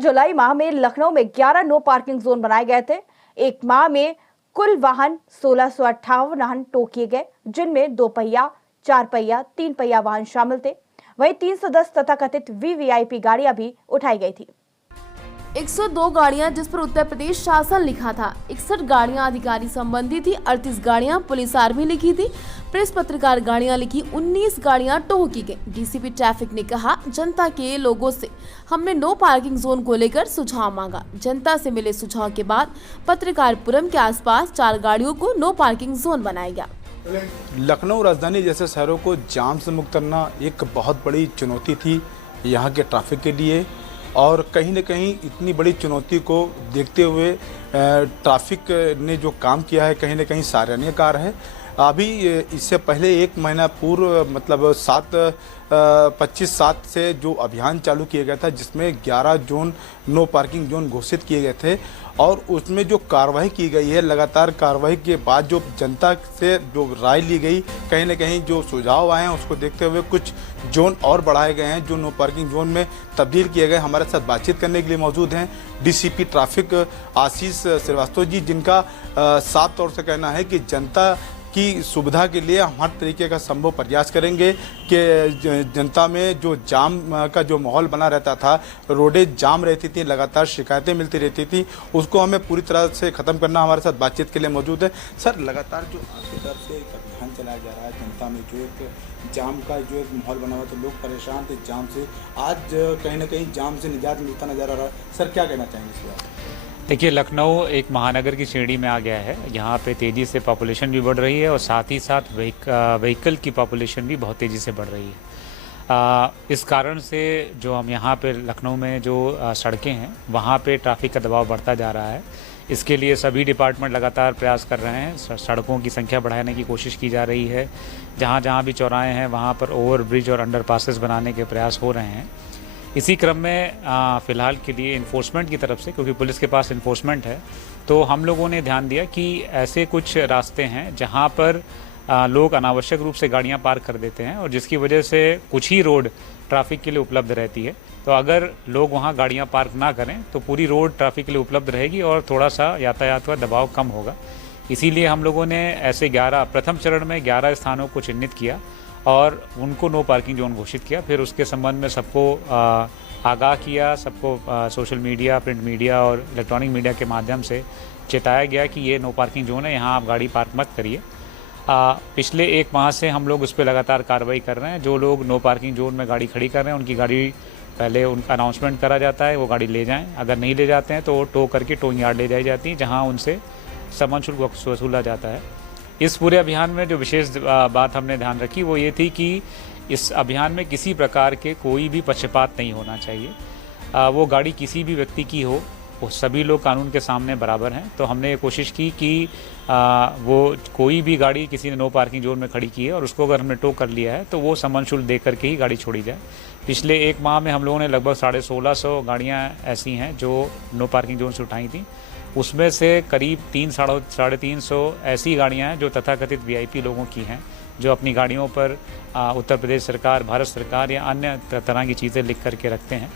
जुलाई माह में लखनऊ में 11 नो पार्किंग जोन बनाए गए थे। एक माह में कुल वाहन 1658 वाहन टो किए गए, जिनमें 2 पहिया, 4 पहिया, 3 पहिया वाहन शामिल थे। वहीं 310 तथाकथित वीवीआईपी गाड़ियां भी उठाई गई थी। 102 गाड़ियां जिस पर उत्तर प्रदेश शासन लिखा था, 61 गाड़ियां अधिकारी संबंधी थी, 38 गाड़ियां पुलिस आर्मी लिखी थी, प्रेस पत्रकार गाड़ियां लिखी, 19 गाड़ियां टो की गई। डीसीपी ट्रैफिक ने कहा, जनता के लोगों से हमने नो पार्किंग जोन को लेकर सुझाव मांगा। जनता से मिले सुझाव के बाद पत्रकारपुरम के आसपास 4 गाड़ियों को नो पार्किंग जोन बनाया गया। लखनऊ राजधानी जैसे शहरों को जाम से मुक्त करना एक बहुत बड़ी चुनौती थी यहाँ के ट्रैफिक के लिए, और कहीं न कहीं इतनी बड़ी चुनौती को देखते हुए ट्रैफिक ने जो काम किया है कहीं न कहीं सराहनीय कार्य है। अभी इससे पहले 1 महीना पूर्व मतलब 25/7 से जो अभियान चालू किया गया था, जिसमें 11 जोन नो पार्किंग जोन घोषित किए गए थे, और उसमें जो कार्रवाई की गई है, लगातार कार्रवाई के बाद जो जनता से जो राय ली गई, कहीं न कहीं जो सुझाव आए हैं उसको देखते हुए कुछ जोन और बढ़ाए गए हैं, जो नो पार्किंग जोन में तब्दील किए गए। हमारे साथ बातचीत करने के लिए मौजूद हैं डीसीपी ट्रैफिक आशीष श्रीवास्तव जी, जिनका साफ तौर से कहना है कि जनता की सुविधा के लिए हम हर तरीके का संभव प्रयास करेंगे कि जनता में जो जाम का जो माहौल बना रहता था, रोडें जाम रहती थी, लगातार शिकायतें मिलती रहती थी, उसको हमें पूरी तरह से ख़त्म करना। हमारे साथ बातचीत के लिए मौजूद है सर। लगातार जो आपकी तरफ से एक अभियान चलाया जा रहा है, जनता में जो एक जाम का जो एक माहौल बना हुआ था, लोग परेशान थे जाम से, आज कहीं ना कहीं जाम से निजात मिलता नजर आ रहा है। सर क्या कहना चाहेंगे इस बार? देखिए, लखनऊ एक महानगर की श्रेणी में आ गया है। यहाँ पे तेज़ी से पॉपुलेशन भी बढ़ रही है और साथ ही साथ व्हीकल की पॉपुलेशन भी बहुत तेज़ी से बढ़ रही है। इस कारण से जो हम यहाँ पे लखनऊ में जो सड़कें हैं, वहाँ पे ट्रैफिक का दबाव बढ़ता जा रहा है। इसके लिए सभी डिपार्टमेंट लगातार प्रयास कर रहे हैं, सड़कों की संख्या बढ़ाने की कोशिश की जा रही है। जहाँ जहाँ भी चौराहे हैं वहाँ पर ओवर ब्रिज और अंडर पासेस बनाने के प्रयास हो रहे हैं। इसी क्रम में फ़िलहाल के लिए इन्फोर्समेंट की तरफ से, क्योंकि पुलिस के पास इन्फोर्समेंट है, तो हम लोगों ने ध्यान दिया कि ऐसे कुछ रास्ते हैं जहां पर लोग अनावश्यक रूप से गाड़ियां पार्क कर देते हैं और जिसकी वजह से कुछ ही रोड ट्रैफिक के लिए उपलब्ध रहती है। तो अगर लोग वहां गाड़ियां पार्क ना करें तो पूरी रोड ट्रैफिक के लिए उपलब्ध रहेगी और थोड़ा सा यातायात का दबाव कम होगा। इसीलिए हम लोगों ने ऐसे 11 प्रथम चरण में 11 स्थानों को चिन्हित किया और उनको नो पार्किंग जोन घोषित किया। फिर उसके संबंध में सबको आगाह किया, सबको सोशल मीडिया, प्रिंट मीडिया और इलेक्ट्रॉनिक मीडिया के माध्यम से चेताया गया कि ये नो पार्किंग जोन है, यहाँ आप गाड़ी पार्क मत करिए। पिछले 1 माह से हम लोग उस पर लगातार कार्रवाई कर रहे हैं। जो लोग नो पार्किंग जोन में गाड़ी खड़ी कर रहे हैं, उनकी गाड़ी पहले उनका अनाउंसमेंट करा जाता है, वो गाड़ी ले जाएँ। अगर नहीं ले जाते हैं तो टो करके टोइंग यार्ड ले जाई जाती है, जहाँ उनसे समन शुल्क वसूला जाता है। इस पूरे अभियान में जो विशेष बात हमने ध्यान रखी वो ये थी कि इस अभियान में किसी प्रकार के कोई भी पक्षपात नहीं होना चाहिए। वो गाड़ी किसी भी व्यक्ति की हो, वो सभी लोग कानून के सामने बराबर हैं। तो हमने ये कोशिश की कि वो कोई भी गाड़ी किसी ने नो पार्किंग जोन में खड़ी की है और उसको अगर हमने टो कर लिया है तो वो समन शुल्क दे करके ही गाड़ी छोड़ी जाए। पिछले 1 माह में हम लोगों ने लगभग 1650 गाड़ियाँ ऐसी हैं जो नो पार्किंग जोन से उठाई थी। उसमें से करीब 300-350 ऐसी गाड़ियां हैं जो तथाकथित वीआईपी लोगों की हैं, जो अपनी गाड़ियों पर उत्तर प्रदेश सरकार, भारत सरकार या अन्य तरह की चीज़ें लिख करके रखते हैं।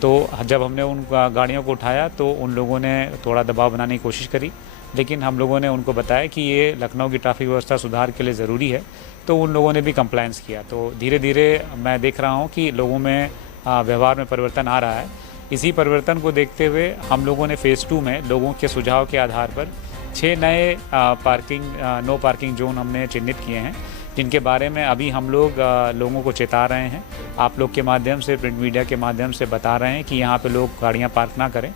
तो जब हमने उन गाड़ियों को उठाया तो उन लोगों ने थोड़ा दबाव बनाने की कोशिश करी, लेकिन हम लोगों ने उनको बताया कि ये लखनऊ की ट्रैफिक व्यवस्था सुधार के लिए ज़रूरी है, तो उन लोगों ने भी कंप्लायंस किया। तो धीरे धीरे मैं देख रहा हूँ कि लोगों में व्यवहार में परिवर्तन आ रहा है। इसी परिवर्तन को देखते हुए हम लोगों ने फ़ेज़ 2 में लोगों के सुझाव के आधार पर 6 नए नो पार्किंग जोन हमने चिन्हित किए हैं, जिनके बारे में अभी हम लोग लोगों को चेता रहे हैं। आप लोग के माध्यम से, प्रिंट मीडिया के माध्यम से बता रहे हैं कि यहाँ पे लोग गाड़ियाँ पार्क ना करें।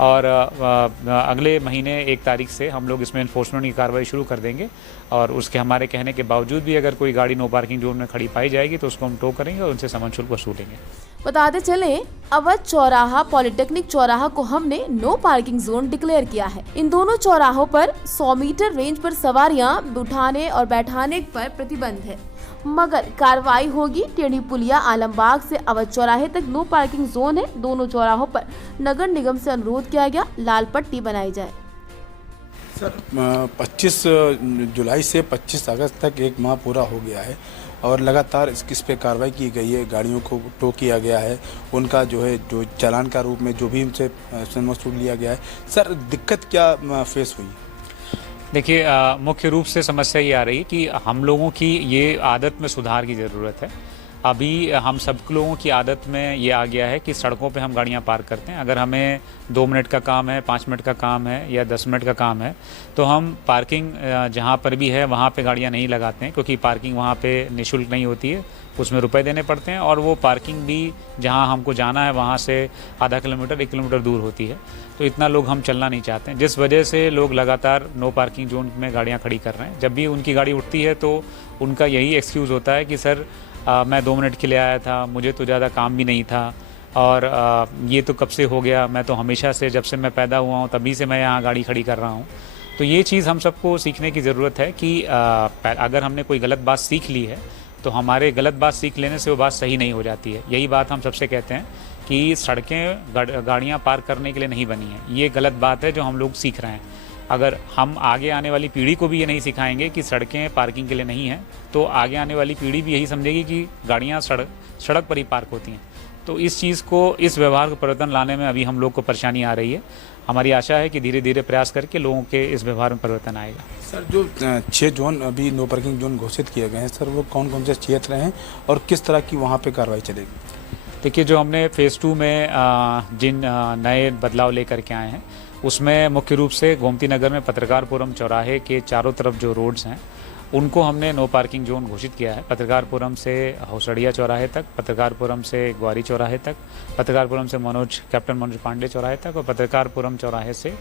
और अगले महीने 1 तारीख से हम लोग इसमें इन्फोर्समेंट की कार्रवाई शुरू कर देंगे और उसके हमारे कहने के बावजूद भी अगर कोई गाड़ी नो पार्किंग जोन में खड़ी पाई जाएगी तो उसको हम टो करेंगे और उनसे समन शुल्क वसूलेंगे। बताते चलें, अवध चौराहा, पॉलिटेक्निक चौराहा को हमने नो पार्किंग जोन डिक्लेयर किया है। इन दोनों चौराहों पर 100 मीटर रेंज पर सवारियां उठाने और बैठाने पर प्रतिबंध है, मगर कार्रवाई होगी। टेढ़ी पुलिया आलमबाग से अवध चौराहे तक नो पार्किंग जोन है। दोनों चौराहों पर नगर निगम से अनुरोध किया गया, लाल पट्टी बनाई जाए। सर 25 जुलाई से 25 अगस्त तक 1 माह पूरा हो गया है और लगातार इस पे कार्रवाई की गई है। गाड़ियों को टो किया गया है, उनका जो चालान का रूप में जो भी उनसे वसूल लिया गया है। सर, दिक्कत क्या फेस हुई? देखिए, मुख्य रूप से समस्या ये आ रही है कि हम लोगों की ये आदत में सुधार की ज़रूरत है। अभी हम सब लोगों की आदत में ये आ गया है कि सड़कों पे हम गाड़ियां पार्क करते हैं। अगर हमें 2 मिनट का काम है, 5 मिनट का काम है या 10 मिनट का काम है, तो हम पार्किंग जहां पर भी है वहां पे गाड़ियां नहीं लगाते हैं, क्योंकि पार्किंग वहां पे निःशुल्क नहीं होती है, उसमें रुपए देने पड़ते हैं। और वो पार्किंग भी जहां हमको जाना है वहां से आधा किलोमीटर 1 किलोमीटर दूर होती है, तो इतना लोग हम चलना नहीं चाहते हैं, जिस वजह से लोग लगातार नो पार्किंग जोन में गाड़ियाँ खड़ी कर रहे हैं। जब भी उनकी गाड़ी उठती है तो उनका यही एक्सक्यूज़ होता है कि सर मैं 2 मिनट के लिए आया था, मुझे तो ज़्यादा काम भी नहीं था, और ये तो कब से हो गया, मैं तो हमेशा से, जब से मैं पैदा हुआ हूँ तभी से मैं यहाँ गाड़ी खड़ी कर रहा हूँ। तो ये चीज़ हम सबको सीखने की ज़रूरत है कि अगर हमने कोई गलत बात सीख ली है तो हमारे गलत बात सीख लेने से वो बात सही नहीं हो जाती है। यही बात हम सबसे कहते हैं कि सड़कें गाड़ियाँ पार्क करने के लिए नहीं बनी हैं। ये गलत बात है जो हम लोग सीख रहे हैं। अगर हम आगे आने वाली पीढ़ी को भी ये नहीं सिखाएंगे कि सड़कें पार्किंग के लिए नहीं हैं, तो आगे आने वाली पीढ़ी भी यही समझेगी कि गाड़ियाँ सड़क पर ही पार्क होती हैं। तो इस चीज़ को, इस व्यवहार को परिवर्तन लाने में अभी हम लोग को परेशानी आ रही है। हमारी आशा है कि धीरे धीरे प्रयास करके लोगों के इस व्यवहार में परिवर्तन आएगा। सर, जो 6 जोन अभी नो पार्किंग जोन घोषित किए गए हैं सर, वो कौन कौन से क्षेत्र हैं और किस तरह की वहाँ पे कार्रवाई चलेगी? देखिए, जो हमने फेज़ 2 में जिन नए बदलाव लेकर के आए हैं, उसमें मुख्य रूप से गोमती नगर में पत्रकारपुरम चौराहे के चारों तरफ जो रोड्स हैं उनको हमने नो पार्किंग जोन घोषित किया है। पत्रकारपुरम से हौसड़िया चौराहे तक, पत्रकारपुरम से ग्वारी चौराहे तक, पत्रकारपुरम से कैप्टन मनोज पांडे चौराहे तक, और पत्रकारपुरम चौराहे से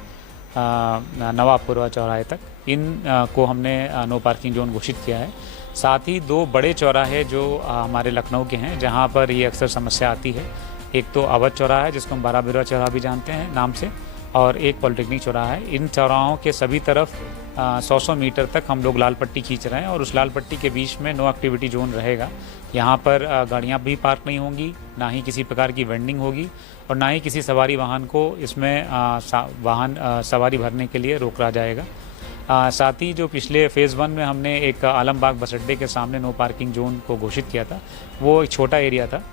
नवाबपुरा चौराहे तक, इन को हमने नो पार्किंग जोन घोषित किया है। साथ ही 2 बड़े चौराहे जो हमारे लखनऊ के हैं, जहाँ पर ये अक्सर समस्या आती है, एक तो अवध चौराहा है जिसको हम 12 बिरवा चौराहा भी जानते हैं नाम से, और एक पॉलिटेक्निक चौराहा है। इन चौराहों के सभी तरफ 100 मीटर तक हम लोग लाल पट्टी खींच रहे हैं, और उस लाल पट्टी के बीच में नो एक्टिविटी जोन रहेगा। यहाँ पर गाड़ियाँ भी पार्क नहीं होंगी, ना ही किसी प्रकार की वेंडिंग होगी, और ना ही किसी सवारी वाहन को इसमें सवारी भरने के लिए रोका जाएगा। साथ ही जो पिछले फेज़ 1 में हमने एक आलमबाग बस अड्डे के सामने नो पार्किंग जोन को घोषित किया था, वो एक छोटा एरिया था।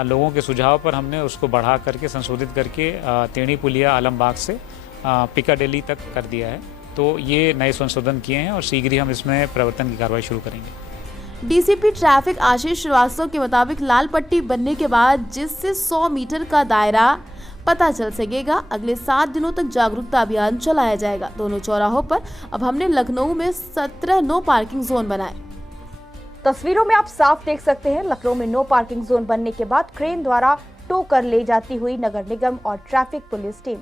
लोगों के सुझाव पर हमने उसको बढ़ा करके, संशोधित करके तेणी पुलिया आलमबाग से पिकाडेली तक कर दिया है। तो ये नए संशोधन किए हैं और शीघ्र ही हम इसमें परिवर्तन की कार्रवाई शुरू करेंगे। डीसीपी ट्रैफिक आशीष श्रीवास्तव के मुताबिक लाल पट्टी बनने के बाद जिससे 100 मीटर का दायरा पता चल सकेगा, अगले 7 दिनों तक जागरूकता अभियान चलाया जाएगा। दोनों चौराहों पर अब हमने लखनऊ में 17 नो पार्किंग जोन बनाए। तस्वीरों में आप साफ देख सकते हैं, लखनऊ में नो पार्किंग जोन बनने के बाद क्रेन द्वारा टो कर ले जाती हुई नगर निगम और ट्रैफिक पुलिस टीम।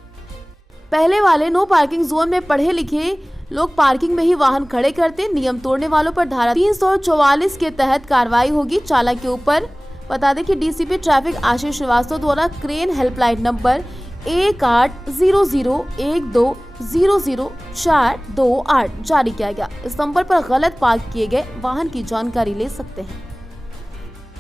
पहले वाले नो पार्किंग जोन में पढ़े लिखे लोग पार्किंग में ही वाहन खड़े करते। नियम तोड़ने वालों पर धारा 344 के तहत कार्रवाई होगी। चालक के ऊपर बता दें कि डीसीपी ट्रैफिक आशीष श्रीवास्तव द्वारा क्रेन हेल्पलाइन नंबर 180012000428 जारी किया गया। इस नंबर पर गलत पार्क किए गए वाहन की जानकारी ले सकते हैं।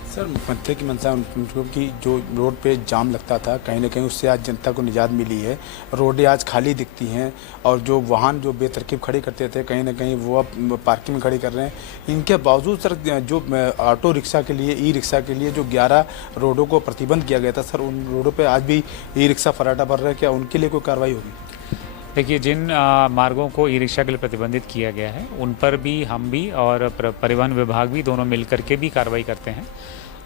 सर, मंत्री की मंशा उनको कि जो रोड पे जाम लगता था, कहीं ना कहीं उससे आज जनता को निजात मिली है। रोडें आज खाली दिखती हैं, और जो वाहन जो बेतरकीब खड़े करते थे, कहीं ना कहीं वो अब पार्किंग में खड़ी कर रहे हैं। इनके बावजूद सर, जो ऑटो रिक्शा के लिए, ई रिक्शा के लिए जो 11 रोडों को प्रतिबंध किया गया था, सर उन रोडों पर आज भी ई रिक्शा फराटा भर रहे हैं, क्या उनके लिए कोई कार्रवाई होगी? देखिए, जिन मार्गों को ई रिक्शा के लिए प्रतिबंधित किया गया है उन पर भी हम भी और परिवहन विभाग भी दोनों मिल करके भी कार्रवाई करते हैं,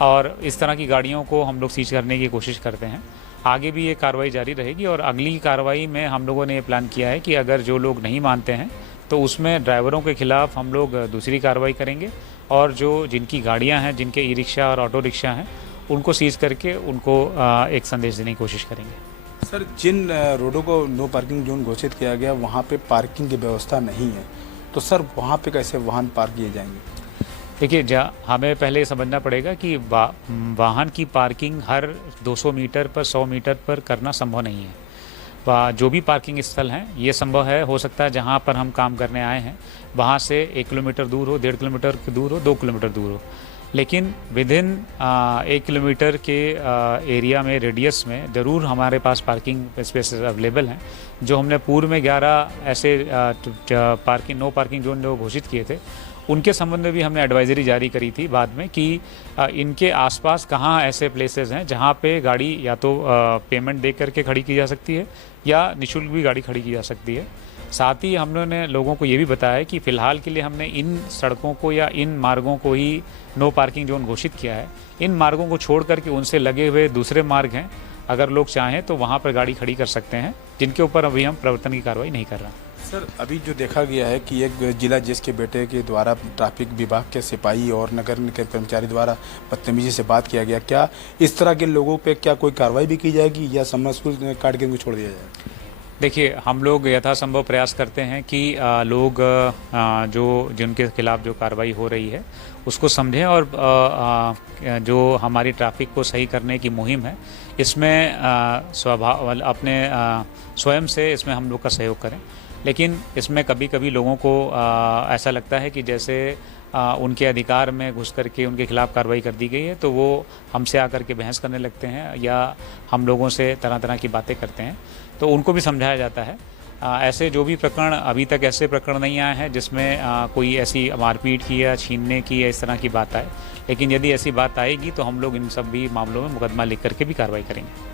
और इस तरह की गाड़ियों को हम लोग सीज करने की कोशिश करते हैं। आगे भी ये कार्रवाई जारी रहेगी, और अगली कार्रवाई में हम लोगों ने ये प्लान किया है कि अगर जो लोग नहीं मानते हैं तो उसमें ड्राइवरों के खिलाफ हम लोग दूसरी कार्रवाई करेंगे, और जो जिनकी गाड़ियां हैं, जिनके ई रिक्शा और ऑटो रिक्शा हैं, उनको सीज करके उनको एक संदेश देने की कोशिश करेंगे। सर, जिन रोडों को नो पार्किंग जोन घोषित किया गया वहाँ पे पार्किंग की व्यवस्था नहीं है, तो सर वहाँ पे कैसे वाहन पार्क किए जाएंगे? देखिए, हमें पहले समझना पड़ेगा कि वाहन की पार्किंग हर 200 मीटर पर, 100 मीटर पर करना संभव नहीं है। जो भी पार्किंग स्थल हैं, ये संभव है, हो सकता है जहाँ पर हम काम करने आए हैं वहाँ से 1 किलोमीटर दूर हो, 1.5 किलोमीटर दूर हो, 2 किलोमीटर दूर हो, लेकिन विदिन 1 किलोमीटर के एरिया में, रेडियस में ज़रूर हमारे पास पार्किंग स्पेसेस अवेलेबल हैं। जो हमने पूर्व में 11 ऐसे नो पार्किंग जोन जो घोषित किए थे, उनके संबंध में भी हमने एडवाइजरी जारी करी थी बाद में कि इनके आसपास कहाँ ऐसे प्लेसेस हैं जहाँ पे गाड़ी या तो पेमेंट दे करके खड़ी की जा सकती है या निःशुल्क भी गाड़ी खड़ी की जा सकती है। साथ ही हमने लोगों को ये भी बताया है कि फ़िलहाल के लिए हमने इन सड़कों को या इन मार्गों को ही नो पार्किंग जोन घोषित किया है। इन मार्गों को छोड़ करके उनसे लगे हुए दूसरे मार्ग हैं, अगर लोग चाहें तो वहाँ पर गाड़ी खड़ी कर सकते हैं, जिनके ऊपर अभी हम प्रवर्तन की कार्रवाई नहीं कर रहे। सर, अभी जो देखा गया है कि एक जिला जज के बेटे के द्वारा ट्रैफिक विभाग के सिपाही और नगर निगम के कर्मचारी द्वारा बदतमीजी से बात किया गया, क्या इस तरह के लोगों पे क्या कोई कार्रवाई भी की जाएगी या समझ स्कूल काट के उनको छोड़ दिया जाएगा? देखिए, हम लोग यथासंभव प्रयास करते हैं कि लोग जो जिनके खिलाफ जो कार्रवाई हो रही है उसको समझें और जो हमारी ट्रैफिक को सही करने की मुहिम है इसमें अपने स्वयं से इसमें हम लोग का सहयोग करें। लेकिन इसमें कभी कभी लोगों को ऐसा लगता है कि जैसे उनके अधिकार में घुस करके उनके खिलाफ कार्रवाई कर दी गई है तो वो हमसे आकर के बहस करने लगते हैं या हम लोगों से तरह तरह की बातें करते हैं, तो उनको भी समझाया जाता है। ऐसे जो भी प्रकरण अभी तक ऐसे प्रकरण नहीं आए हैं जिसमें कोई ऐसी मारपीट की या छीनने की या इस तरह की बात आए, लेकिन यदि ऐसी बात आएगी तो हम लोग इन सब भी मामलों में मुकदमा लिख करके भी कार्रवाई करेंगे।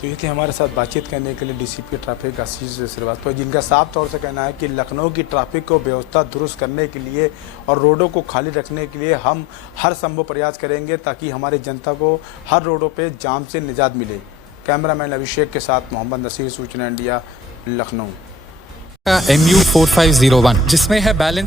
तो ये थे हमारे साथ बातचीत करने के लिए डीसीपी ट्रैफिक आशीष श्रीवास्तव, जिनका साफ तौर से कहना है कि लखनऊ की ट्रैफिक को व्यवस्था दुरुस्त करने के लिए और रोडों को खाली रखने के लिए हम हर संभव प्रयास करेंगे ताकि हमारी जनता को हर रोडों पे जाम से निजात मिले। कैमरामैन अभिषेक के साथ मोहम्मद नसीर, सूचना इंडिया, लखनऊ। MU 4501 जिसमें है बैलेंस